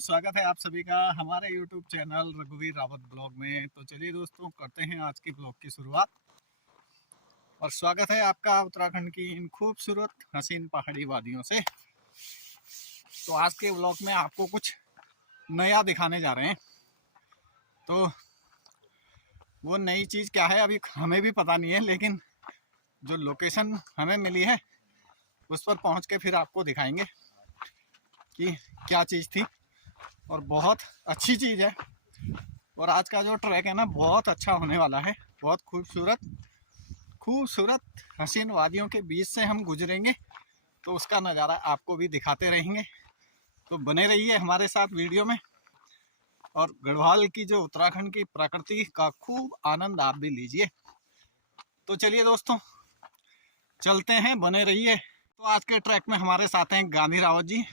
स्वागत है आप सभी का हमारे YouTube चैनल रघुवीर रावत ब्लॉग में। तो चलिए दोस्तों, करते हैं आज की ब्लॉग की शुरुआत। और स्वागत है आपका उत्तराखंड की इन खूबसूरत हसीन पहाड़ी वादियों से। तो आज के ब्लॉग में आपको कुछ नया दिखाने जा रहे हैं। तो वो नई चीज़ क्या है अभी हमें भी पता नहीं है, लेकिन जो लोकेशन हमें मिली है उस पर पहुँच के फिर आपको दिखाएंगे कि क्या चीज़ थी। और बहुत अच्छी चीज़ है। और आज का जो ट्रैक है ना, बहुत अच्छा होने वाला है। बहुत खूबसूरत हसीन वादियों के बीच से हम गुजरेंगे, तो उसका नज़ारा आपको भी दिखाते रहेंगे। तो बने रहिए हमारे साथ वीडियो में, और गढ़वाल की जो उत्तराखंड की प्रकृति का खूब आनंद आप भी लीजिए। तो चलिए दोस्तों, चलते हैं, बने रहिए। तो आज के ट्रैक में हमारे साथ हैं गांधी रावत जी,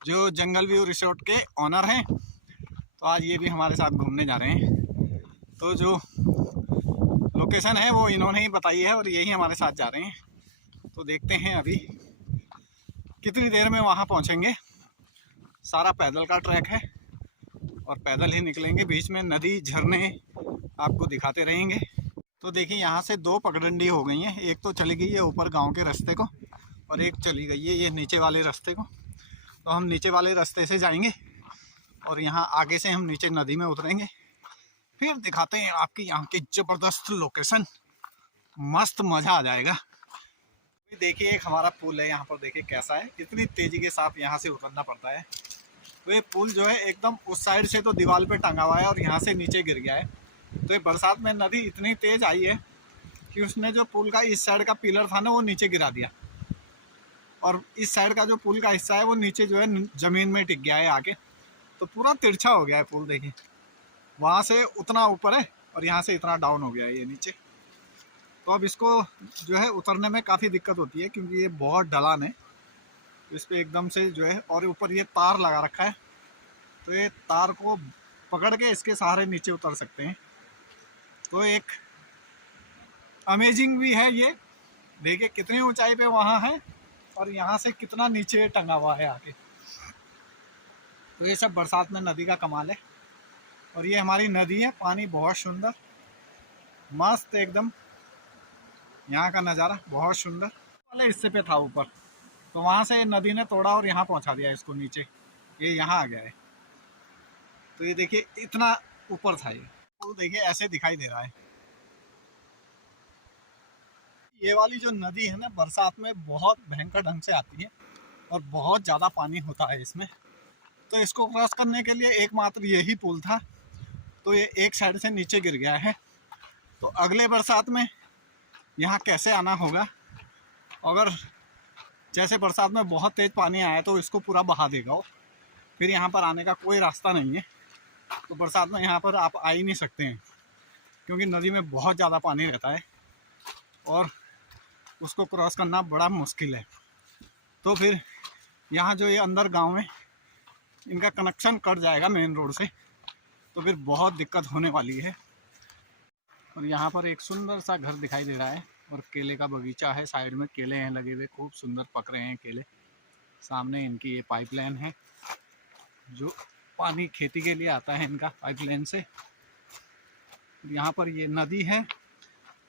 जो जंगल व्यू रिसोर्ट के ऑनर हैं। तो आज ये भी हमारे साथ घूमने जा रहे हैं। तो जो लोकेशन है वो इन्होंने ही बताई है और यही हमारे साथ जा रहे हैं। तो देखते हैं अभी कितनी देर में वहाँ पहुँचेंगे। सारा पैदल का ट्रैक है और पैदल ही निकलेंगे। बीच में नदी झरने आपको दिखाते रहेंगे। तो देखिए, यहाँ से दो पगडंडी हो गई हैं। एक तो चली गई है ऊपर गाँव के रास्ते को, और एक चली गई है ये नीचे वाले रास्ते को। तो हम नीचे वाले रास्ते से जाएंगे और यहाँ आगे से हम नीचे नदी में उतरेंगे। फिर दिखाते हैं आपकी यहाँ की ज़बरदस्त लोकेशन। मस्त मज़ा आ जाएगा। देखिए, एक हमारा पुल है यहाँ पर। देखिए कैसा है, इतनी तेज़ी के साथ यहाँ से उतरना पड़ता है। तो ये पुल जो है एकदम उस साइड से तो दीवार पे टंगा हुआ है और यहाँ से नीचे गिर गया है। तो ये बरसात में नदी इतनी तेज़ आई है कि उसने जो पुल का इस साइड का पिलर था ना, वो नीचे गिरा दिया। और इस साइड का जो पुल का हिस्सा है वो नीचे जो है ज़मीन में टिक गया है आके। तो पूरा तिरछा हो गया है पुल। देखिए, वहाँ से उतना ऊपर है और यहाँ से इतना डाउन हो गया है ये नीचे। तो अब इसको जो है उतरने में काफ़ी दिक्कत होती है, क्योंकि ये बहुत ढलान है। तो इस पर एकदम से जो है, और ऊपर ये तार लगा रखा है, तो ये तार को पकड़ के इसके सहारे नीचे उतर सकते हैं। तो एक अमेजिंग भी है ये। देखिए कितनी ऊंचाई पे वहाँ है और यहाँ से कितना नीचे टंगा हुआ है आके। तो ये सब बरसात में नदी का कमाल है। और ये हमारी नदी है, पानी बहुत सुंदर मस्त एकदम। यहाँ का नज़ारा बहुत सुंदर। वाले हिस्से पे था ऊपर, तो वहाँ से नदी ने तोड़ा और यहाँ पहुँचा दिया इसको नीचे। ये यहाँ आ गया है। तो ये देखिए इतना ऊपर था ये। तो देखिए ऐसे दिखाई दे रहा है। ये वाली जो नदी है ना, बरसात में बहुत भयंकर ढंग से आती है और बहुत ज़्यादा पानी होता है इसमें। तो इसको क्रॉस करने के लिए एकमात्र यही पुल था। तो ये एक साइड से नीचे गिर गया है। तो अगले बरसात में यहाँ कैसे आना होगा। अगर जैसे बरसात में बहुत तेज़ पानी आया तो इसको पूरा बहा देगा वो। फिर यहाँ पर आने का कोई रास्ता नहीं है। तो बरसात में यहाँ पर आप आ ही नहीं सकते हैं, क्योंकि नदी में बहुत ज़्यादा पानी रहता है और उसको क्रॉस करना बड़ा मुश्किल है। तो फिर यहाँ जो ये अंदर गांव है, इनका कनेक्शन कट जाएगा मेन रोड से। तो फिर बहुत दिक्कत होने वाली है। और यहाँ पर एक सुंदर सा घर दिखाई दे रहा है और केले का बगीचा है। साइड में केले हैं लगे हुए, खूब सुंदर पक रहे हैं केले। सामने इनकी ये पाइपलाइन है, जो पानी खेती के लिए आता है इनका पाइपलाइन से। यहाँ पर ये नदी है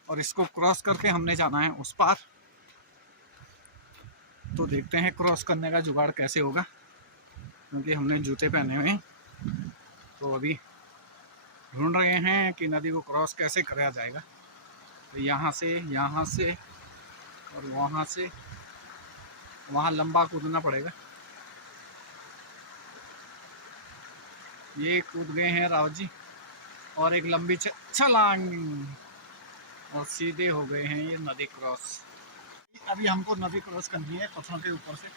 और इसको क्रॉस करके हमने जाना है उस पार। तो देखते हैं क्रॉस करने का जुगाड़ कैसे होगा, क्योंकि हमने जूते पहने हुए हैं। तो अभी ढूंढ रहे हैं कि नदी को क्रॉस कैसे कराया जाएगा। तो यहाँ से और वहाँ से वहाँ लंबा कूदना पड़ेगा। ये कूद गए हैं रावत जी, और एक लंबी छलांग, और सीधे हो गए हैं ये नदी क्रॉस। अभी हमको नदी क्रॉस करनी है पत्थरों के ऊपर से।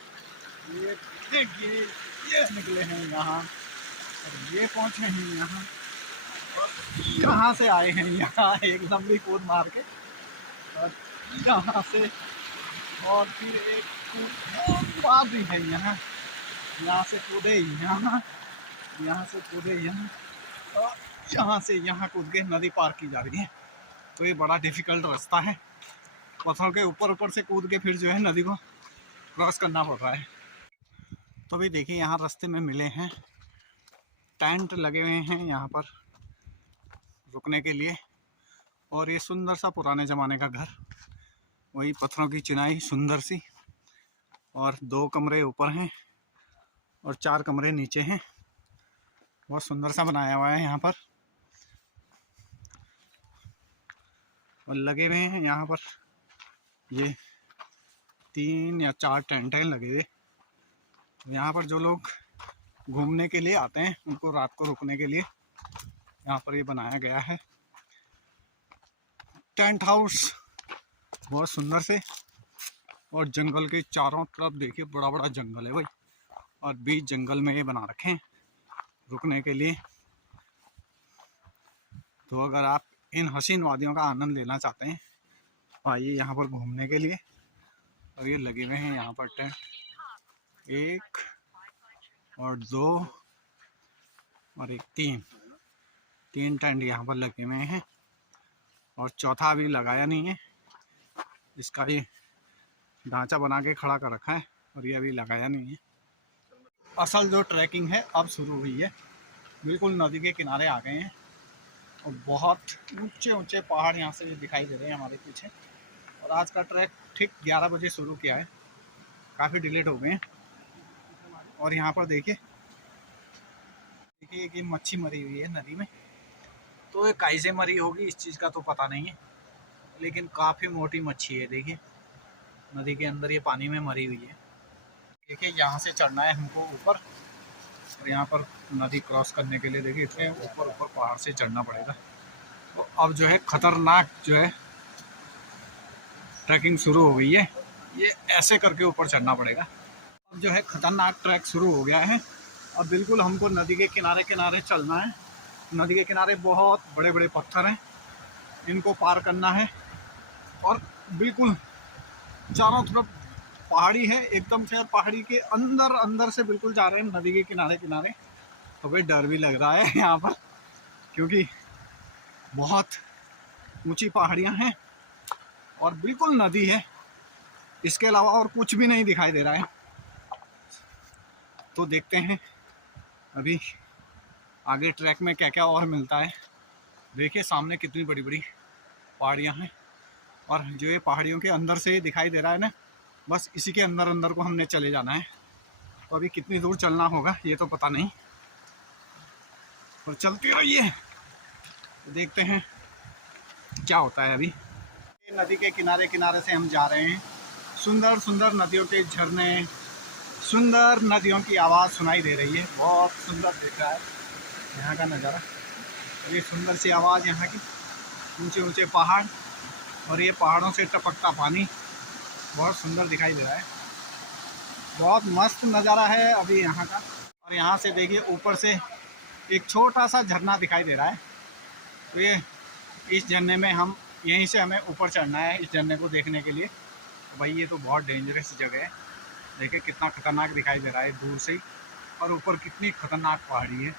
ये देखिए, ये निकले हैं यहाँ और ये पहुँचे हैं यहाँ, और यहाँ से आए हैं यहाँ एक लंबी कूद मार के, और यहाँ से और फिर एक कूद मार दी है यहाँ। यहाँ से कूदे यहाँ से कूदे यहाँ, और यहाँ से यहाँ कूद के नदी पार की जा रही है। तो ये बड़ा डिफ़िकल्ट रास्ता है। पत्थरों के ऊपर से कूद के फिर जो है नदी को क्रॉस करना पड़ रहा है। तो अभी देखिए, यहाँ रास्ते में मिले हैं टेंट लगे हुए हैं यहाँ पर रुकने के लिए। और ये सुंदर सा पुराने ज़माने का घर, वही पत्थरों की चिनाई सुंदर सी, और 2 कमरे ऊपर हैं और 4 कमरे नीचे हैं। बहुत सुंदर सा बनाया हुआ है यहाँ पर, और लगे हुए हैं यहाँ पर ये 3 या 4 टेंट हैं लगे हुए। यहाँ पर जो लोग घूमने के लिए आते हैं उनको रात को रुकने के लिए यहाँ पर ये बनाया गया है टेंट हाउस, बहुत सुंदर से। और जंगल के चारों तरफ देखिए बड़ा बड़ा जंगल है भाई, और बीच जंगल में ये बना रखे हैं रुकने के लिए। तो अगर आप इन हसीन वादियों का आनंद लेना चाहते हैं तो आइए यहाँ पर घूमने के लिए। और ये लगे हुए हैं यहाँ पर टेंट, 1 और 2 और 1, 3 टेंट यहाँ पर लगे हुए हैं, और चौथा अभी लगाया नहीं है, इसका ये ढांचा बना के खड़ा कर रखा है और ये अभी लगाया नहीं है। असल जो ट्रैकिंग है अब शुरू हुई है, बिल्कुल नदी के किनारे आ गए हैं और बहुत ऊंचे ऊंचे पहाड़ यहाँ से दिखाई दे रहे हैं हमारे पीछे। और आज का ट्रैक ठीक 11 बजे शुरू किया है, काफ़ी डिलेट हो गए हैं। और यहाँ पर देखिए कि मच्छी मरी हुई है नदी में, तो ये कैसे मरी होगी इस चीज़ का तो पता नहीं है, लेकिन काफ़ी मोटी मच्छी है। देखिए नदी के अंदर ये पानी में मरी हुई है। देखिए यहाँ से चढ़ना है हमको ऊपर, और यहाँ पर नदी क्रॉस करने के लिए देखिए इतने ऊपर ऊपर पहाड़ से चढ़ना पड़ेगा। तो अब जो है खतरनाक जो है ट्रैकिंग शुरू हो गई है, ये ऐसे करके ऊपर चढ़ना पड़ेगा। अब जो है खतरनाक ट्रैक शुरू हो गया है। अब बिल्कुल हमको नदी के किनारे किनारे चलना है। नदी के किनारे बहुत बड़े बड़े पत्थर हैं, इनको पार करना है, और बिल्कुल चारों तरफ पहाड़ी है एकदम से। पहाड़ी के अंदर अंदर से बिल्कुल जा रहे हैं नदी के किनारे किनारे। तो भाई डर भी लग रहा है यहाँ पर, क्योंकि बहुत ऊंची पहाड़ियाँ हैं और बिल्कुल नदी है, इसके अलावा और कुछ भी नहीं दिखाई दे रहा है। तो देखते हैं अभी आगे ट्रैक में क्या क्या और मिलता है। देखिए सामने कितनी बड़ी बड़ी पहाड़ियाँ हैं, और जो ये पहाड़ियों के अंदर से दिखाई दे रहा है ना, बस इसी के अंदर अंदर को हमने चले जाना है। तो अभी कितनी दूर चलना होगा ये तो पता नहीं, पर चलते रहिए, तो देखते हैं क्या होता है। अभी नदी के किनारे किनारे से हम जा रहे हैं, सुंदर सुंदर नदियों के झरने, सुंदर नदियों की आवाज़ सुनाई दे रही है। बहुत सुंदर दिख रहा है यहाँ का नज़ारा, ये सुंदर सी आवाज़ यहाँ की, ऊंचे ऊंचे पहाड़ और ये पहाड़ों से टपकता पानी, बहुत सुंदर दिखाई दे रहा है। बहुत मस्त नज़ारा है अभी यहाँ का। और यहाँ से देखिए ऊपर से एक छोटा सा झरना दिखाई दे रहा है। तो ये इस झरने में हम यहीं से हमें ऊपर चढ़ना है इस झरने को देखने के लिए। तो भाई ये तो बहुत डेंजरस जगह है, देखिए कितना खतरनाक दिखाई दे रहा है दूर से ही, और ऊपर कितनी खतरनाक पहाड़ी है।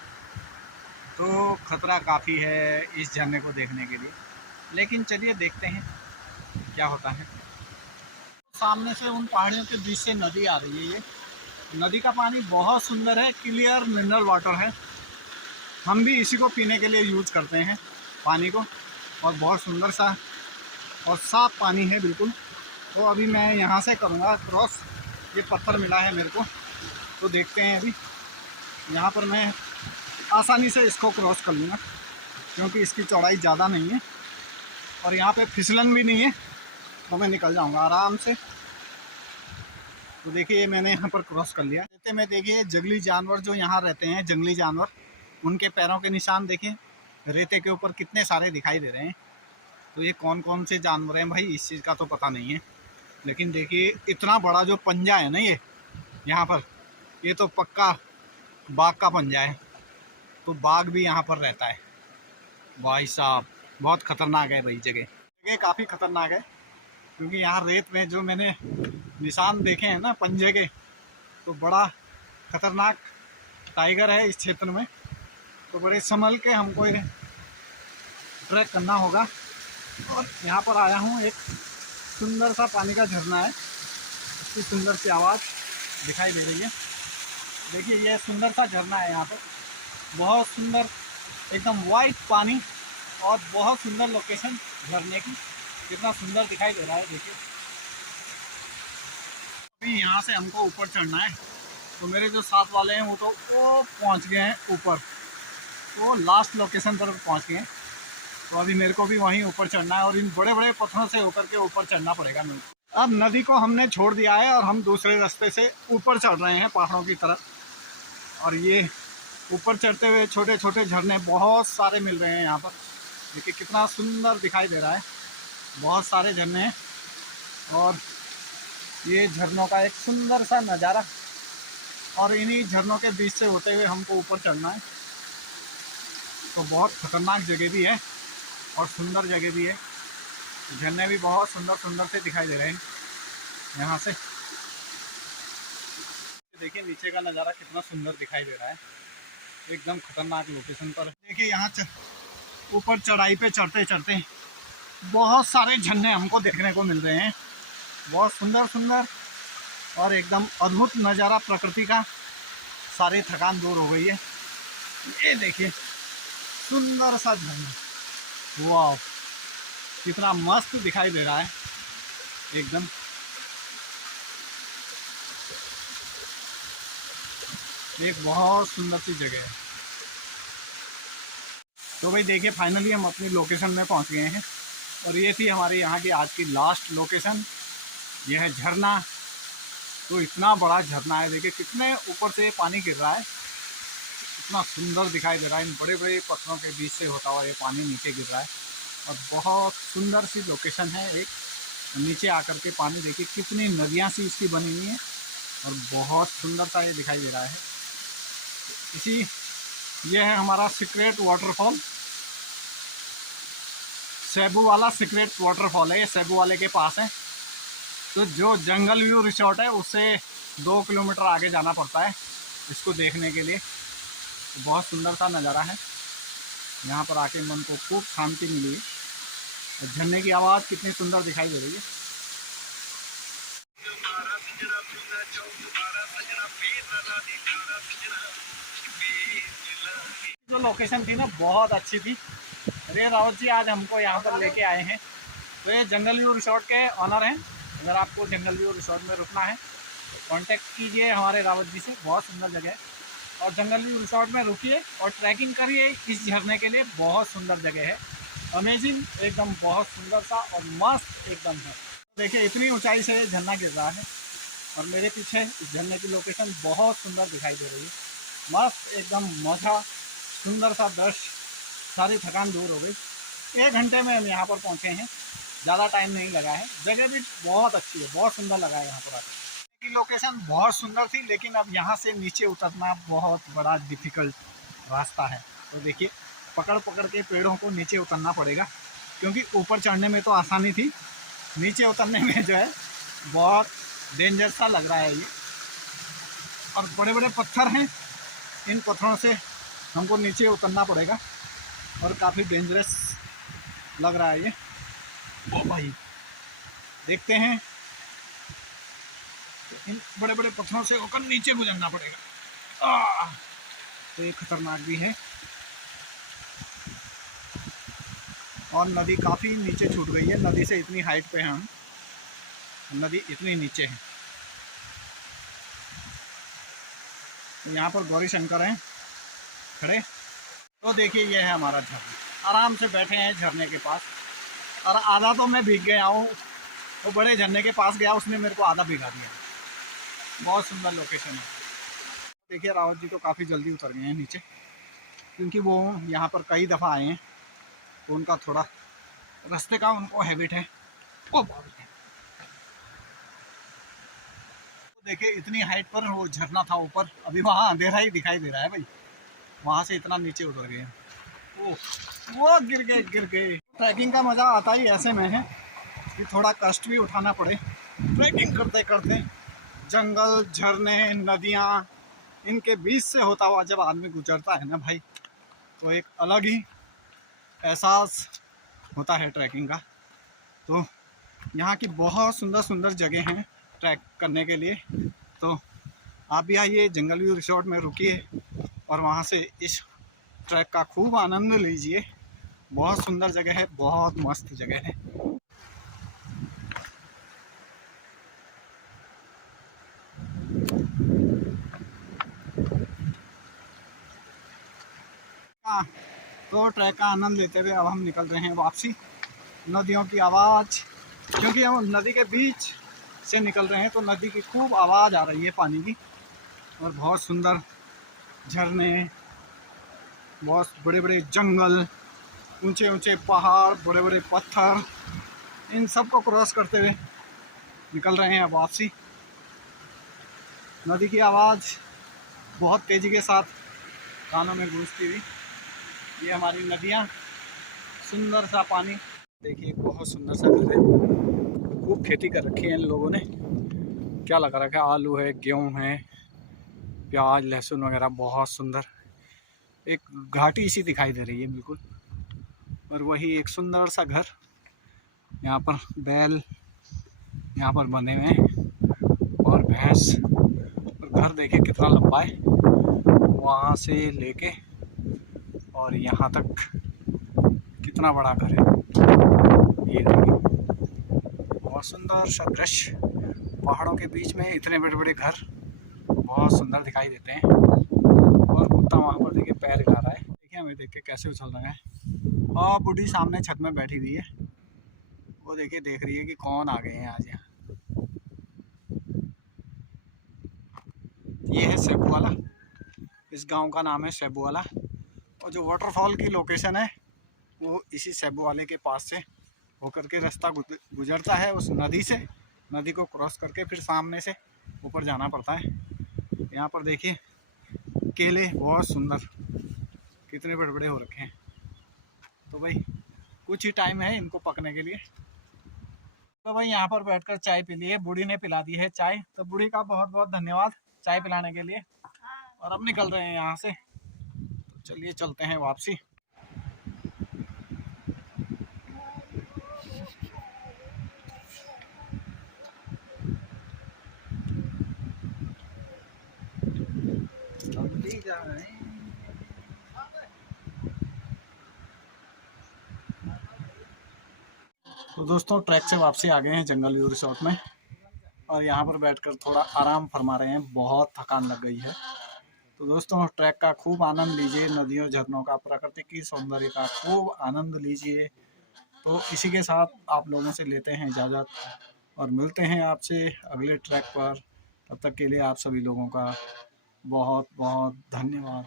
तो खतरा काफ़ी है इस झरने को देखने के लिए, लेकिन चलिए देखते हैं क्या होता है। सामने से उन पहाड़ियों के बीच से नदी आ रही है। ये नदी का पानी बहुत सुंदर है, क्लियर मिनरल वाटर है। हम भी इसी को पीने के लिए यूज करते हैं पानी को, और बहुत सुंदर सा और साफ पानी है बिल्कुल। तो अभी मैं यहाँ से करूँगा क्रॉस, ये पत्थर मिला है मेरे को, तो देखते हैं अभी यहाँ पर मैं आसानी से इसको क्रॉस कर लूँगा, क्योंकि इसकी चौड़ाई ज़्यादा नहीं है और यहाँ पे फिसलन भी नहीं है, तो मैं निकल जाऊँगा आराम से। तो देखिए मैंने यहाँ पर क्रॉस कर लिया। रेते में देखिए जंगली जानवर जो यहाँ रहते हैं, जंगली जानवर, उनके पैरों के निशान देखिए रेते के ऊपर कितने सारे दिखाई दे रहे हैं। तो ये कौन कौन से जानवर हैं भाई इस चीज़ का तो पता नहीं है, लेकिन देखिए इतना बड़ा जो पंजा है ना ये यहाँ पर, ये तो पक्का बाघ का पंजा है। तो बाघ भी यहाँ पर रहता है भाई साहब, बहुत ख़तरनाक है भाई जगह। जगह काफ़ी ख़तरनाक है, क्योंकि यहाँ रेत में जो मैंने निशान देखे हैं ना पंजे के, तो बड़ा ख़तरनाक टाइगर है इस क्षेत्र में। तो बड़े संभल के हमको ये ट्रैक करना होगा। और यहाँ पर आया हूँ, एक सुंदर सा पानी का झरना है, इसकी सुंदर सी आवाज़ दिखाई दे रही है। देखिए ये सुंदर सा झरना है यहाँ पर, बहुत सुंदर एकदम वाइट पानी और बहुत सुंदर लोकेशन झरने की, कितना सुंदर दिखाई दे रहा है। देखिए अभी यहाँ से हमको ऊपर चढ़ना है, तो मेरे जो साथ वाले हैं वो पहुँच गए हैं ऊपर, वो लास्ट लोकेशन पर पहुँच गए हैं। तो अभी मेरे को भी वहीं ऊपर चढ़ना है और इन बड़े बड़े पत्थरों से होकर के ऊपर चढ़ना पड़ेगा मेरे को। अब नदी को हमने छोड़ दिया है और हम दूसरे रास्ते से ऊपर चढ़ रहे हैं पहाड़ों की तरफ। और ये ऊपर चढ़ते हुए छोटे छोटे झरने बहुत सारे मिल रहे हैं यहाँ पर। देखिए कितना सुंदर दिखाई दे रहा है, बहुत सारे झरने हैं और ये झरनों का एक सुंदर सा नज़ारा। और इन्हीं झरनों के बीच से होते हुए हमको ऊपर चढ़ना है। तो बहुत खतरनाक जगह भी है और सुंदर जगह भी है। झरने भी बहुत सुंदर सुंदर से दिखाई दे रहे हैं यहाँ से। देखिए नीचे का नज़ारा कितना सुंदर दिखाई दे रहा है, एकदम खतरनाक लोकेशन पर। देखिए यहाँ ऊपर चढ़ाई पे चढ़ते चढ़ते बहुत सारे झरने हमको देखने को मिल रहे हैं, बहुत सुंदर सुंदर और एकदम अद्भुत नज़ारा प्रकृति का। सारी थकान दूर हो गई है। ये देखिए सुंदर सा झरना, वाह कितना मस्त दिखाई दे रहा है एकदम। एक बहुत सुंदर सी जगह है। तो भाई देखिए फाइनली हम अपनी लोकेशन में पहुंच गए हैं और ये थी हमारी यहाँ की आज की लास्ट लोकेशन। यह है झरना। तो इतना बड़ा झरना है, देखिए कितने ऊपर से पानी गिर रहा है, इतना सुंदर दिखाई दे रहा है। इन बड़े बड़े पत्थरों के बीच से होता हुआ ये पानी नीचे गिर रहा है और बहुत सुंदर सी लोकेशन है। एक नीचे आकर के पानी देखिए कितनी नदियाँ सी इसकी बनी हुई हैं और बहुत सुंदरता ये दिखाई दे रहा है। ये है हमारा सीक्रेट वाटरफॉल, सेबू वाला सीक्रेट वाटरफॉल है। ये सेबू वाले के पास है। तो जो जंगल व्यू रिसोर्ट है उससे 2 किलोमीटर आगे जाना पड़ता है इसको देखने के लिए। तो बहुत सुंदर सा नज़ारा है, यहाँ पर आके मन को खूब शांति मिली है। और झरने की आवाज़ कितनी सुंदर दिखाई दे रही है। जो लोकेशन थी ना बहुत अच्छी थी। अरे रावत जी आज हमको यहाँ पर लेके आए हैं। तो ये जंगल व्यू रिसोर्ट के ऑनर हैं। अगर आपको जंगल व्यू रिसोर्ट में रुकना है तो कांटेक्ट कीजिए हमारे रावत जी से। बहुत सुंदर जगह है और जंगल व्यू रिसोर्ट में रुकिए और ट्रैकिंग करिए इस झरने के लिए। बहुत सुंदर जगह है, अमेजिंग एकदम, बहुत सुंदर सा और मस्त एकदम है। देखिए इतनी ऊंचाई से झरना गिर रहा है और मेरे पीछे इस झरने की लोकेशन बहुत सुंदर दिखाई दे रही है। मस्त एकदम मजा, सुंदर सा दृश्य, सारी थकान दूर हो गई। 1 घंटे में हम यहाँ पर पहुँचे हैं, ज़्यादा टाइम नहीं लगा है। जगह भी बहुत अच्छी है, बहुत सुंदर लगा है यहाँ पर आकर। लोकेशन बहुत सुंदर थी लेकिन अब यहाँ से नीचे उतरना बहुत बड़ा डिफ़िकल्ट रास्ता है। तो देखिए पकड़ पकड़ के पेड़ों को नीचे उतरना पड़ेगा क्योंकि ऊपर चढ़ने में तो आसानी थी, नीचे उतरने में जो है बहुत डेंजर सा लग रहा है ये। और बड़े बड़े पत्थर हैं, इन पत्थरों से हमको नीचे उतरना पड़ेगा और काफ़ी डेंजरस लग रहा है ये। ओ भाई देखते हैं, तो इन बड़े बड़े पत्थरों से होकर नीचे गुजरना पड़ेगा। तो ये खतरनाक भी है और नदी काफ़ी नीचे छूट गई है। नदी से इतनी हाइट पे हैं हम, नदी इतनी नीचे है। यहाँ पर गौरी शंकर हैं खड़े। तो देखिए ये है हमारा झरना, आराम से बैठे हैं झरने के पास। और आधा तो मैं भीग गया हूँ, वो बड़े झरने के पास गया उसने मेरे को आधा भिगा दिया। बहुत सुंदर लोकेशन है। देखिए रावत जी तो काफ़ी जल्दी उतर गए हैं नीचे क्योंकि वो यहाँ पर कई दफ़ा आए हैं तो उनका थोड़ा रास्ते का उनको हैबिट है। ओ देखिए इतनी हाइट पर वो झरना था ऊपर, अभी वहाँ अंधेरा ही दिखाई दे रहा है भाई। वहाँ से इतना नीचे उतर गए। वो गिर गए। ट्रैकिंग का मज़ा आता ही ऐसे में है कि थोड़ा कष्ट भी उठाना पड़े। ट्रैकिंग करते करते जंगल, झरने, नदियाँ, इनके बीच से होता हुआ जब आदमी गुजरता है ना भाई, तो एक अलग ही एहसास होता है ट्रैकिंग का। तो यहाँ की बहुत सुंदर सुंदर जगह हैं ट्रैक करने के लिए। तो आप भी आइए, जंगल व्यू रिसोर्ट में रुकिए और वहाँ से इस ट्रैक का खूब आनंद लीजिए। बहुत सुंदर जगह है, बहुत मस्त जगह है। हाँ, तो ट्रैक का आनंद लेते हुए अब हम निकल रहे हैं वापसी। नदियों की आवाज़, क्योंकि हम नदी के बीच से निकल रहे हैं तो नदी की खूब आवाज़ आ रही है पानी की। और बहुत सुंदर झरने, बहुत बड़े बड़े जंगल, ऊंचे ऊंचे पहाड़, बड़े बड़े पत्थर, इन सब को क्रॉस करते हुए निकल रहे हैं अब वापसी। नदी की आवाज़ बहुत तेज़ी के साथ कानों में गूंजती हुई। ये हमारी नदियाँ, सुंदर सा पानी। देखिए बहुत सुंदर सा घर है। खूब खेती कर रखी है इन लोगों ने। क्या लगा रखा है, आलू है, गेहूँ है, प्याज, लहसुन वगैरह। बहुत सुंदर एक घाटी सी दिखाई दे रही है बिल्कुल। और वही एक सुंदर सा घर, यहाँ पर बैल यहाँ पर बंधे हुए हैं और भैंस। और घर देखिए कितना लंबा है, वहाँ से लेके और यहाँ तक कितना बड़ा घर है। ये देखिए बहुत सुंदर सा दृश्य। पहाड़ों के बीच में इतने बड़े बड़े घर बहुत सुंदर दिखाई देते हैं। और कुत्ता वहाँ पर देखिए पैर हिला रहा है, देखिए हमें देख के कैसे उछल रहा है। और बूढ़ी सामने छत में बैठी हुई है, वो देखिए देख रही है कि कौन आ गए हैं आज यहाँ। ये है सेबूवाला, इस गांव का नाम है सेबूवाला। और जो वाटरफॉल की लोकेशन है वो इसी सेबूवाले के पास से होकर के रास्ता गुजरता है उस नदी से। नदी को क्रॉस करके फिर सामने से ऊपर जाना पड़ता है। यहाँ पर देखिए केले बहुत सुंदर, कितने बड़े बड़े हो रखे हैं। तो भाई कुछ ही टाइम है इनको पकने के लिए। तो भाई यहाँ पर बैठकर चाय पी ली है, बूढ़ी ने पिला दी है चाय। तो बूढ़ी का बहुत बहुत धन्यवाद चाय पिलाने के लिए। और अब निकल रहे हैं यहाँ से, तो चलिए चलते हैं वापसी। जा रहे हैं। तो दोस्तों ट्रैक से वापसी आ गए हैं जंगल व्यू रिसोर्ट में। और यहाँ पर बैठकर थोड़ा आराम फरमा रहे हैं, बहुत थकान लग गई है। तो दोस्तों ट्रैक का खूब आनंद लीजिए, नदियों, झरनों का, प्रकृति की सौंदर्य का खूब आनंद लीजिए। तो इसी के साथ आप लोगों से लेते हैं इजाज़त और मिलते हैं आपसे अगले ट्रैक पर। तब तक के लिए आप सभी लोगों का बहुत बहुत धन्यवाद।